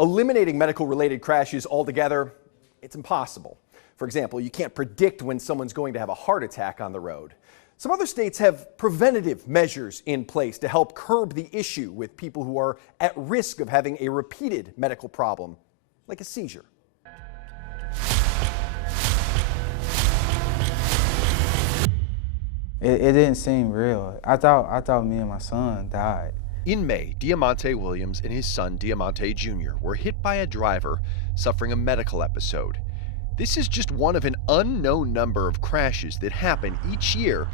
Eliminating medical-related crashes altogether, it's impossible. For example, you can't predict when someone's going to have a heart attack on the road. Some other states have preventative measures in place to help curb the issue with people who are at risk of having a repeated medical problem, like a seizure. It didn't seem real. I thought me and my son died. In May, Diamante Williams and his son Diamante Jr. were hit by a driver suffering a medical episode. This is just one of an unknown number of crashes that happen each year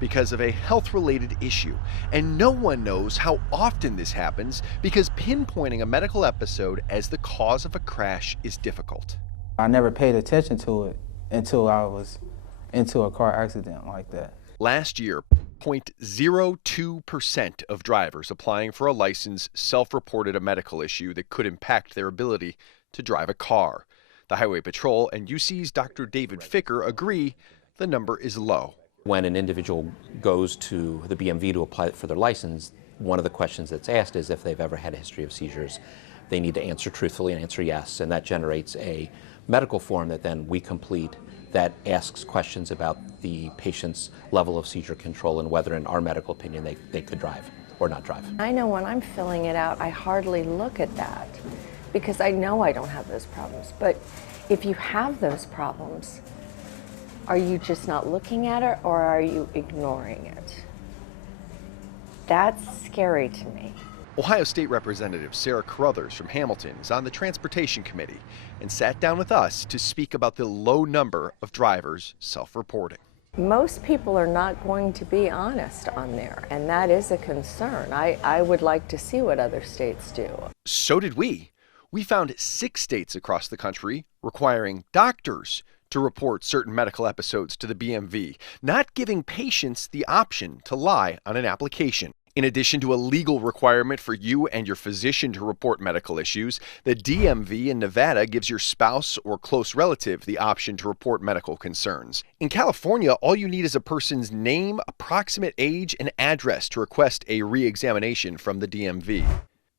because of a health-related issue. And no one knows how often this happens because pinpointing a medical episode as the cause of a crash is difficult. I never paid attention to it until I was into a car accident like that. Last year, 0.02% of drivers applying for a license self-reported a medical issue that could impact their ability to drive a car. The Highway Patrol and UC's Dr. David Ficker agree the number is low. When an individual goes to the BMV to apply for their license, one of the questions that's asked is if they've ever had a history of seizures. They need to answer truthfully and answer yes, and that generates a medical form that then we complete that asks questions about the patient's level of seizure control and whether, in our medical opinion, they could drive or not drive. I know when I'm filling it out, I hardly look at that because I know I don't have those problems. But if you have those problems, are you just not looking at it or are you ignoring it? That's scary to me. Ohio State Representative Sarah Carruthers from Hamilton is on the Transportation Committee and sat down with us to speak about the low number of drivers self-reporting. Most people are not going to be honest on there, and that is a concern. I would like to see what other states do. So did we. We found 6 states across the country requiring doctors to report certain medical episodes to the BMV, not giving patients the option to lie on an application. In addition to a legal requirement for you and your physician to report medical issues, the DMV in Nevada gives your spouse or close relative the option to report medical concerns. In California, all you need is a person's name, approximate age, and address to request a re-examination from the DMV.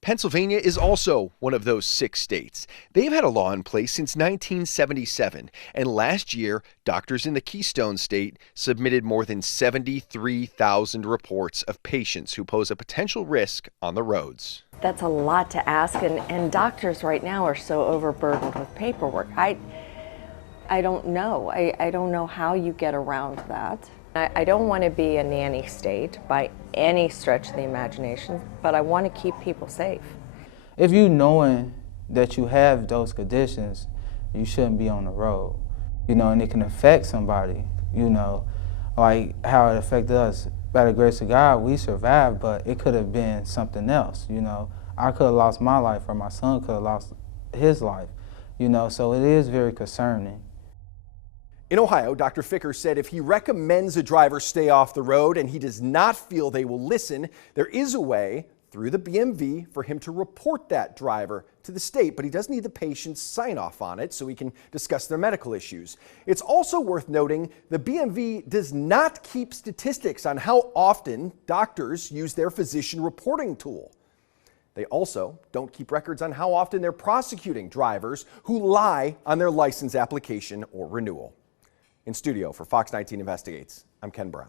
Pennsylvania is also one of those 6 states. They've had a law in place since 1977, and last year, doctors in the Keystone State submitted more than 73,000 reports of patients who pose a potential risk on the roads. That's a lot to ask, and doctors right now are so overburdened with paperwork. I don't know. I don't know how you get around that. I don't want to be a nanny state by any stretch of the imagination, but I want to keep people safe. If you knowing that you have those conditions, you shouldn't be on the road, and it can affect somebody, like how it affected us. By the grace of God, we survived, but it could have been something else, I could have lost my life, or my son could have lost his life, so it is very concerning. In Ohio, Dr. Ficker said if he recommends a driver stay off the road and he does not feel they will listen, there is a way through the BMV for him to report that driver to the state, but he does need the patient's sign off on it so he can discuss their medical issues. It's also worth noting the BMV does not keep statistics on how often doctors use their physician reporting tool. They also don't keep records on how often they're prosecuting drivers who lie on their license application or renewal. In studio for Fox 19 Investigates, I'm Ken Brown.